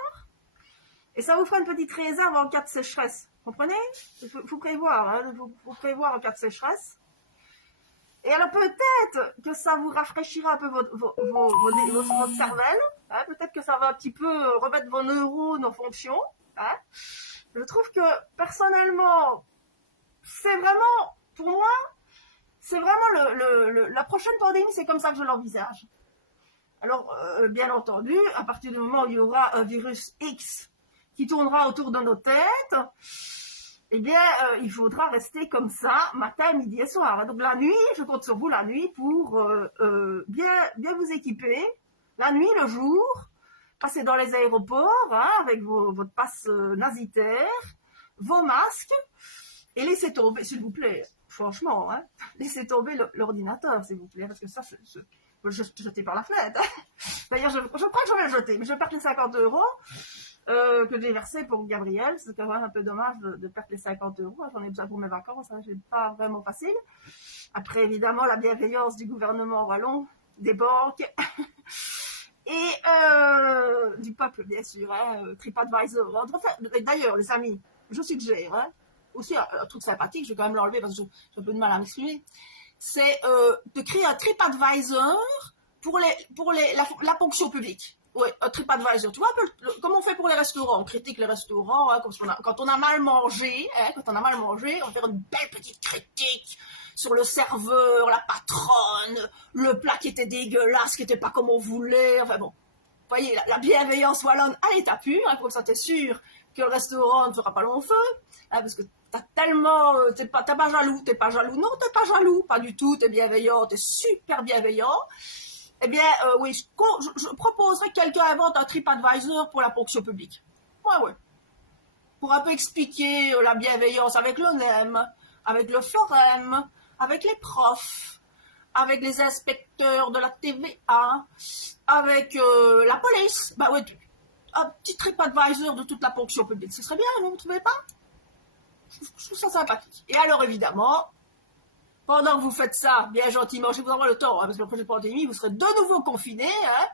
Et ça vous fera une petite réserve en cas de sécheresse. Comprenez? Il faut prévoir, hein, faut prévoir en cas de sécheresse. Et alors peut-être que ça vous rafraîchira un peu votre cervelle, hein, peut-être que ça va un petit peu remettre vos neurones en fonction. Hein. Je trouve que personnellement, c'est vraiment, pour moi, c'est vraiment la prochaine pandémie, c'est comme ça que je l'envisage. Alors, bien entendu, à partir du moment où il y aura un virus X qui tournera autour de nos têtes, eh bien, il faudra rester comme ça, matin, midi et soir. Donc la nuit, je compte sur vous la nuit pour bien vous équiper. La nuit, le jour, passer dans les aéroports hein, avec votre passe nasitaire, vos masques, et laissez tomber, s'il vous plaît, franchement, hein, laissez tomber l'ordinateur, s'il vous plaît, parce que ça, je jeter par la fenêtre. D'ailleurs, je crois que je vais le jeter, mais je vais perdre les 50 € que j'ai versé pour Gabriel. C'est quand même un peu dommage de perdre les 50 €. J'en ai besoin pour mes vacances, hein, c'est pas vraiment facile. Après, évidemment, la bienveillance du gouvernement wallon, des banques et du peuple, bien sûr, hein, TripAdvisor. D'ailleurs, les amis, je suggère, hein, aussi un truc sympathique, je vais quand même l'enlever parce que j'ai un peu de mal à m'exprimer, c'est de créer un TripAdvisor pour la fonction publique. Oui, un TripAdvisor. Tu vois un peu comment on fait pour les restaurants. On critique les restaurants hein, quand on a mal mangé. Hein, quand on a mal mangé, on fait une belle petite critique sur le serveur, la patronne, le plat qui était dégueulasse, qui n'était pas comme on voulait. Enfin bon, vous voyez, la bienveillance wallonne à l'état pur. Hein, comme ça, t'es sûr que le restaurant ne fera pas long feu. Hein, parce que t'as tellement... t'es pas jaloux. Non, t'es pas jaloux. Pas du tout. T'es bienveillant. T'es super bienveillant. Eh bien, oui, je proposerais que quelqu'un invente un TripAdvisor pour la fonction publique. Ouais. Pour un peu expliquer la bienveillance avec le NEM, avec le Forum, avec les profs, avec les inspecteurs de la TVA, avec la police. Bah ouais, un petit TripAdvisor de toute la fonction publique. Ce serait bien, vous ne trouvez pas? Je trouve ça sympathique. Et alors, évidemment... Pendant que vous faites ça, bien gentiment, je vous envoie le temps, hein, parce que la prochaine pandémie, vous serez de nouveau confinés. Hein,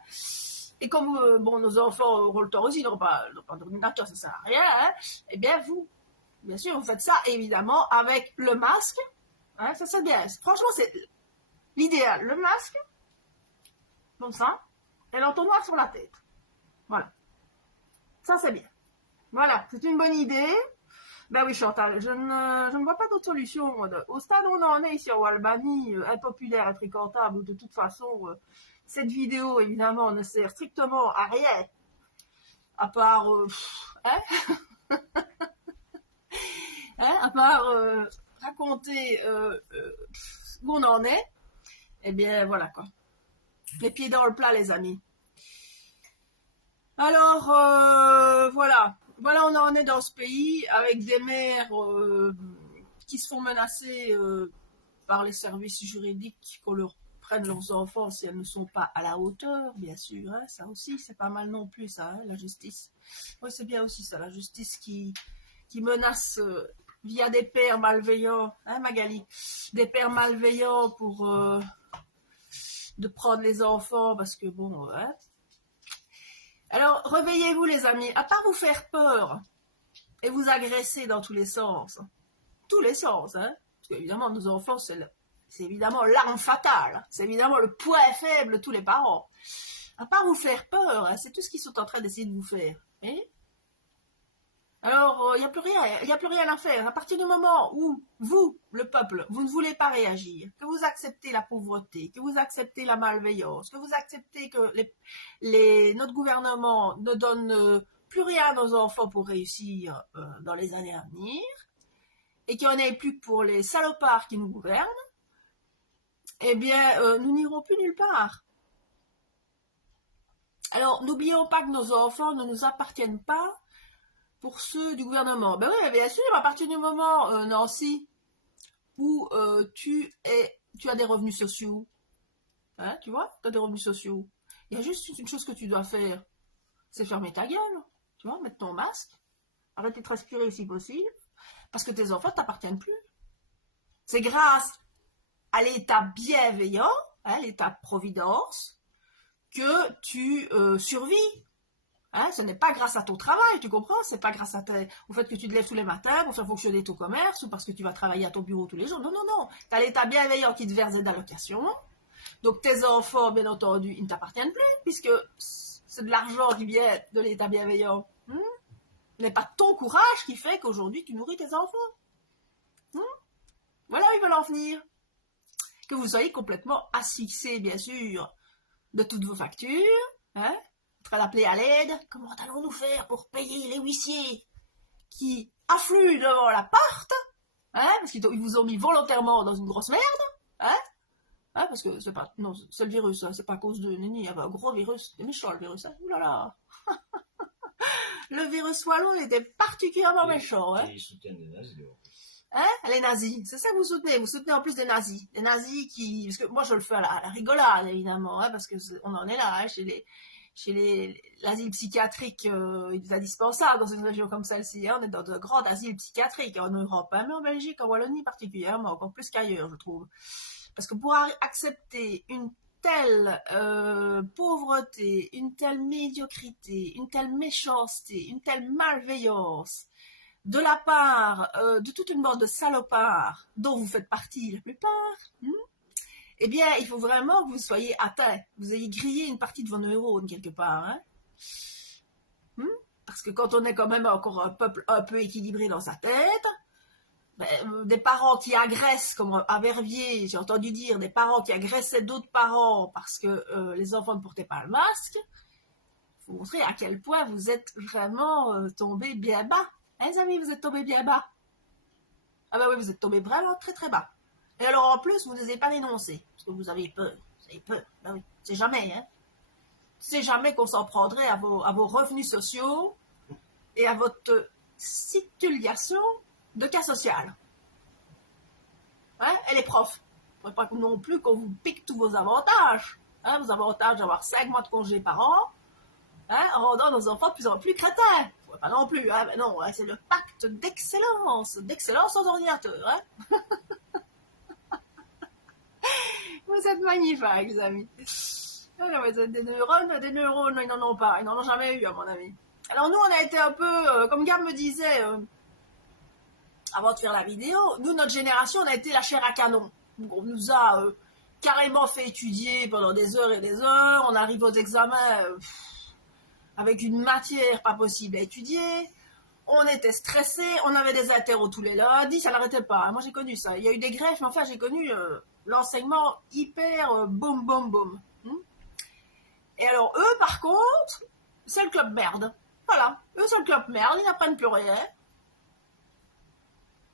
et comme nos enfants auront le temps aussi, ils n'auront pas d'ordinateur, ça ne sert à rien. Hein, eh bien, bien sûr, vous faites ça, évidemment, avec le masque. Hein, ça, c'est bien. Franchement, c'est l'idéal. Le masque, comme ça, et l'entonnoir sur la tête. Voilà. Ça, c'est bien. Voilà, c'est une bonne idée. Ben oui, Chantal, je ne vois pas d'autre solution. Au stade où on en est ici en Albanie, impopulaire et fréquentable, où de toute façon, cette vidéo, évidemment, ne sert strictement à rien, à part, à part raconter où on en est. Eh bien, voilà quoi. Les pieds dans le plat, les amis. Alors, voilà. Voilà, on en est dans ce pays avec des mères qui se font menacer par les services juridiques qu'on leur prenne leurs enfants si elles ne sont pas à la hauteur, bien sûr. Hein, ça aussi, c'est pas mal non plus, ça, hein, la justice. Oui, c'est bien aussi ça, la justice qui menace via des pères malveillants, hein, Magali, des pères malveillants pour de prendre les enfants parce que bon, hein. Alors, réveillez-vous les amis, à part vous faire peur et vous agresser dans tous les sens, hein, parce qu'évidemment, nos enfants, c'est évidemment l'arme fatale, c'est évidemment le point faible de tous les parents. À part vous faire peur, hein, c'est tout ce qu'ils sont en train d'essayer de vous faire. Hein. Alors, il n'y a plus rien à faire. À partir du moment où vous, le peuple, vous ne voulez pas réagir, que vous acceptez la pauvreté, que vous acceptez la malveillance, que vous acceptez que notre gouvernement ne donne plus rien à nos enfants pour réussir dans les années à venir, et qu'il n'y en ait plus que pour les salopards qui nous gouvernent, eh bien, nous n'irons plus nulle part. Alors, n'oublions pas que nos enfants ne nous appartiennent pas pour ceux du gouvernement. Ben oui, bien sûr, à partir du moment, Nancy, où tu as des revenus sociaux, hein, tu vois, tu as des revenus sociaux, il y a juste une chose que tu dois faire, c'est fermer ta gueule, tu vois, mettre ton masque, arrêter de respirer si possible, parce que tes enfants ne t'appartiennent plus. C'est grâce à l'état bienveillant, hein, l'état de providence, que tu survis. Hein, ce n'est pas grâce à ton travail, tu comprends? C'est pas grâce au fait que tu te lèves tous les matins pour faire fonctionner ton commerce ou parce que tu vas travailler à ton bureau tous les jours. Non, non, non. Tu as l'État bienveillant qui te verse des allocations. Donc tes enfants, bien entendu, ils ne t'appartiennent plus puisque c'est de l'argent qui vient de l'État bienveillant. Ce n'est pas ton courage qui fait qu'aujourd'hui tu nourris tes enfants. Voilà où ils veulent en venir. Que vous soyez complètement asphyxié, bien sûr, de toutes vos factures. Hein? Vous serez appelé à l'aide. Comment allons-nous faire pour payer les huissiers qui affluent devant la porte, hein? Parce qu'ils vous ont mis volontairement dans une grosse merde. Hein? Hein? Parce que c'est pas... Non, c'est le virus, hein. C'est pas à cause de Nini. Il y avait un gros virus. C'est méchant, le virus. Hein? Ouh là là. Le virus wallon était particulièrement méchant. Hein? Ils soutiennent les nazis. Hein? Les nazis, c'est ça que vous soutenez. Vous soutenez en plus des nazis. Des nazis qui... Parce que moi, je le fais à la rigolade, évidemment. Hein, parce qu'on en est là, hein, chez l'asile psychiatrique indispensable dans une région comme celle-ci. Hein, on est dans de grands asiles psychiatriques en Europe. Hein, mais en Belgique, en Wallonie particulièrement, encore plus qu'ailleurs, je trouve. Parce que pour accepter une telle pauvreté, une telle médiocrité, une telle méchanceté, une telle malveillance de la part de toute une bande de salopards dont vous faites partie la plupart, eh bien, il faut vraiment que vous soyez atteint, vous ayez grillé une partie de vos neurones quelque part. Hein? Parce que quand on est quand même encore un peuple un peu équilibré dans sa tête, des parents qui agressent, comme à Verviers, j'ai entendu dire, des parents qui agressaient d'autres parents parce que les enfants ne portaient pas le masque, il faut montrer à quel point vous êtes vraiment tombés bien bas. Hein, les amis, vous êtes tombés bien bas. Ah ben oui, vous êtes tombés vraiment très très bas. Et alors en plus, vous n'osez pas dénoncer, parce que vous avez peur. Vous avez peur. Ben oui, c'est jamais, hein. C'est jamais qu'on s'en prendrait à vos revenus sociaux et à votre situation de cas social. Hein? Et les profs, il ne faudrait pas non plus qu'on vous pique tous vos avantages. Hein? Vos avantages d'avoir 5 mois de congé par an, hein? En rendant nos enfants de plus en plus crétins. Pas non plus, hein? Ben non, hein? C'est le pacte d'excellence sans ordinateur. Hein? Vous êtes magnifiques, les amis. Alors, vous êtes des neurones, ils n'en ont pas, ils n'en ont jamais eu, à mon avis. Alors nous, on a été un peu, comme Gab me disait, avant de faire la vidéo, nous, notre génération, on a été la chair à canon. On nous a carrément fait étudier pendant des heures et des heures, on arrive aux examens... avec une matière pas possible à étudier, on était stressé, on avait des interros tous les lundis, ça n'arrêtait pas. Moi j'ai connu ça. Il y a eu des greffes, mais enfin j'ai connu l'enseignement hyper boum boum boum. Et alors eux par contre, c'est le club merde. Voilà, eux c'est le club merde, ils n'apprennent plus rien.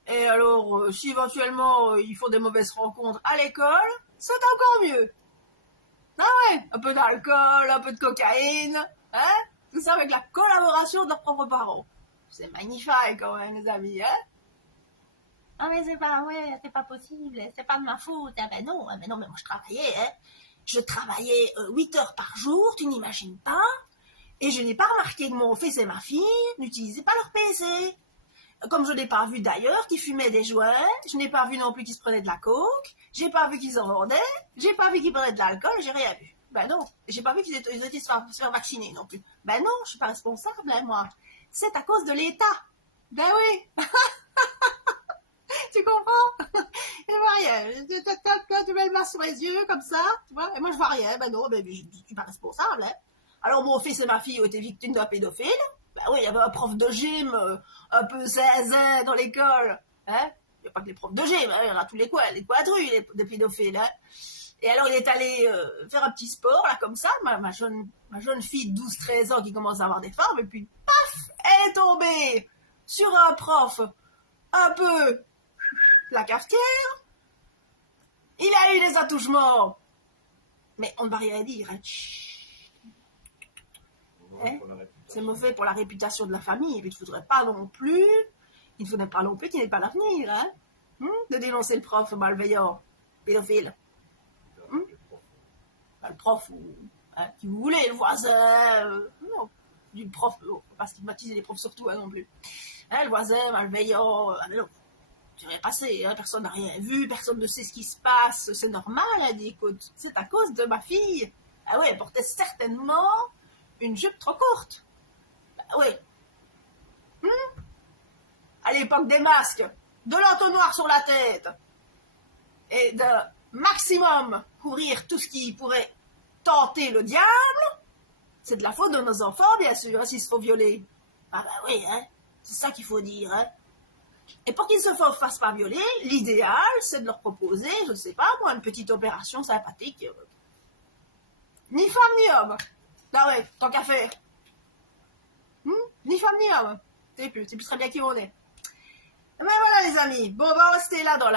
Et alors si éventuellement ils font des mauvaises rencontres à l'école, c'est encore mieux. Ah ouais, un peu d'alcool, un peu de cocaïne, hein? Tout ça avec la collaboration de leurs propres parents. C'est magnifique quand même, les amis, hein? Ah mais c'est pas possible, c'est pas de ma faute. Ah ben non, mais moi je travaillais, hein? Je travaillais 8 heures par jour, tu n'imagines pas? Et je n'ai pas remarqué que mon fils et ma fille n'utilisaient pas leur PC. Comme je n'ai pas vu d'ailleurs qu'ils fumaient des joints, je n'ai pas vu non plus qu'ils se prenaient de la coke, j'ai pas vu qu'ils en vendaient, j'ai pas vu qu'ils prenaient de l'alcool, j'ai rien vu. Ben non, j'ai pas vu qu'ils étaient se faire vacciner non plus. Ben non, je suis pas responsable, hein, moi. C'est à cause de l'État. Ben oui. Tu comprends? Et moi rien. Tu mets le masque sur les yeux comme ça, tu vois, et moi je vois rien. Ben non, je suis pas responsable. Hein. Alors mon fils et ma fille ont été victimes d'un pédophile. Ben oui, il y avait un prof de gym un peu zinzin dans l'école. Hein? Il n'y a pas que les profs de gym, hein, il y en a tous les quadrues, des pédophiles. Hein? Et alors il est allé faire un petit sport, là, comme ça, ma jeune fille de 12-13 ans qui commence à avoir des formes, et puis paf, elle est tombée sur un prof un peu la cafetière. Il a eu des attouchements. Mais on ne va rien dire. Hein? Hein? C'est mauvais pour la réputation de la famille. Et puis, il ne faudrait pas non plus qu'il n'ait pas l'avenir. Hein? De dénoncer le prof malveillant, pédophile. Le prof, qui vous voulez, le voisin. Non, du prof, il ne faut pas stigmatiser les profs surtout, hein, non plus. Hein, le voisin malveillant, non. C'est rien passé, hein, personne n'a rien vu, personne ne sait ce qui se passe, c'est normal, elle dit, écoute, c'est à cause de ma fille. Ah ouais, elle portait certainement une jupe trop courte. Oui. À l'époque des masques, de l'entonnoir sur la tête, et de maximum courir tout ce qui pourrait tenter le diable, c'est de la faute de nos enfants, bien sûr, hein, s'ils se font violer. Ah bah oui, hein, c'est ça qu'il faut dire. Hein. Et pour qu'ils ne se fassent pas violer, l'idéal, c'est de leur proposer, je ne sais pas moi, une petite opération sympathique. Ni femme ni homme. Ah ouais, tant qu'à faire. Ni femme ni homme. C'est plus très bien qui on est. Mais voilà les amis, bon on va rester là dans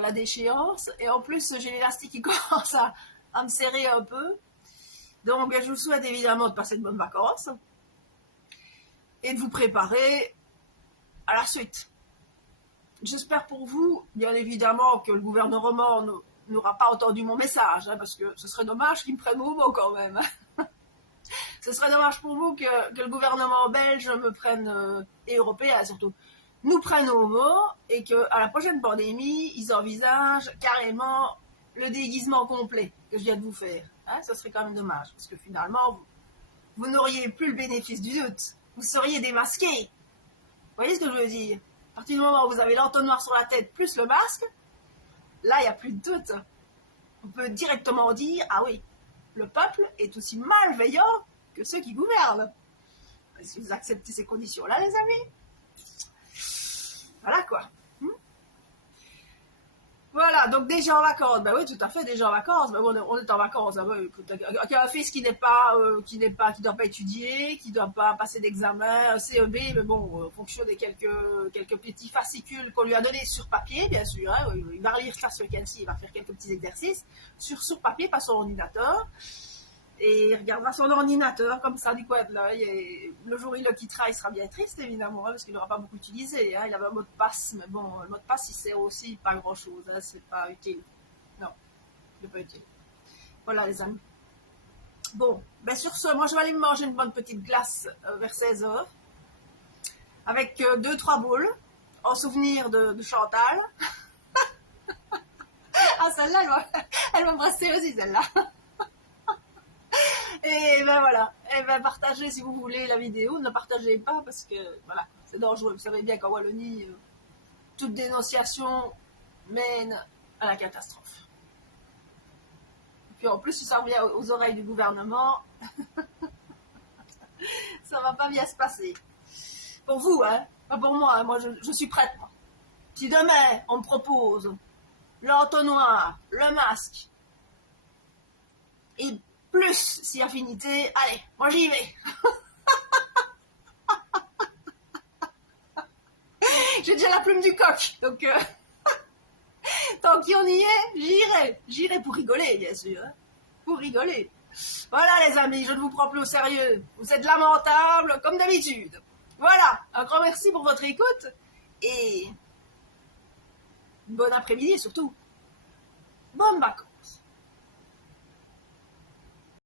la déchéance, et en plus j'ai l'élastique qui commence à me serrer un peu, donc je vous souhaite évidemment de passer de bonnes vacances, et de vous préparer à la suite. J'espère pour vous, bien évidemment, que le gouvernement n'aura pas entendu mon message, hein, parce que ce serait dommage qu'il me prenne au mot quand même. Ce serait dommage pour vous que le gouvernement belge me prenne, et européen surtout, nous prennent au mot, et qu'à la prochaine pandémie, ils envisagent carrément le déguisement complet que je viens de vous faire. Hein, ça serait quand même dommage, parce que finalement, vous n'auriez plus le bénéfice du doute. Vous seriez démasqué. Vous voyez ce que je veux dire? À partir du moment où vous avez l'entonnoir sur la tête plus le masque, là, il n'y a plus de doute. On peut directement dire, ah oui, le peuple est aussi malveillant que ceux qui gouvernent. Si vous acceptez ces conditions-là, les amis, voilà quoi. Voilà, donc déjà en vacances, ben oui, tout à fait, déjà en vacances, ben on est en vacances, hein, ouais, un fils qui doit pas étudier, qui doit pas passer d'examen, CEB, mais bon, en fonction des quelques petits fascicules qu'on lui a donnés sur papier, bien sûr, hein, il va relire ça ce week-end-ci, il va faire quelques petits exercices, sur papier, pas sur ordinateur, et il regardera son ordinateur comme ça du coin de l'œil, et le jour où il le quittera, il sera bien triste évidemment, hein, parce qu'il n'aura pas beaucoup utilisé, hein, il avait un mot de passe, mais bon, le mot de passe il sert aussi pas grand chose, hein, c'est pas utile, non, c'est pas utile. Voilà les amis. Bon, ben sur ce, moi je vais aller me manger une bonne petite glace vers 16h, avec 2-3 boules, en souvenir de Chantal. Ah celle-là, elle va me brasser aussi celle-là. Et ben voilà, et ben partagez si vous voulez la vidéo, ne partagez pas parce que voilà, c'est dangereux. Vous savez bien qu'en Wallonie, toute dénonciation mène à la catastrophe. Et puis en plus, si ça revient aux oreilles du gouvernement, ça va pas bien se passer. Pour vous, hein, pas pour moi, hein, moi je suis prête. Moi. Si demain on me propose l'entonnoir, le masque, et plus si affinité, allez, moi j'y vais. J'ai déjà la plume du coq, donc tant qu'on y est, j'irai pour rigoler, bien sûr, hein, pour rigoler. Voilà les amis, je ne vous prends plus au sérieux, vous êtes lamentables comme d'habitude. Voilà, un grand merci pour votre écoute, et bon après-midi et surtout, bonnes vacances.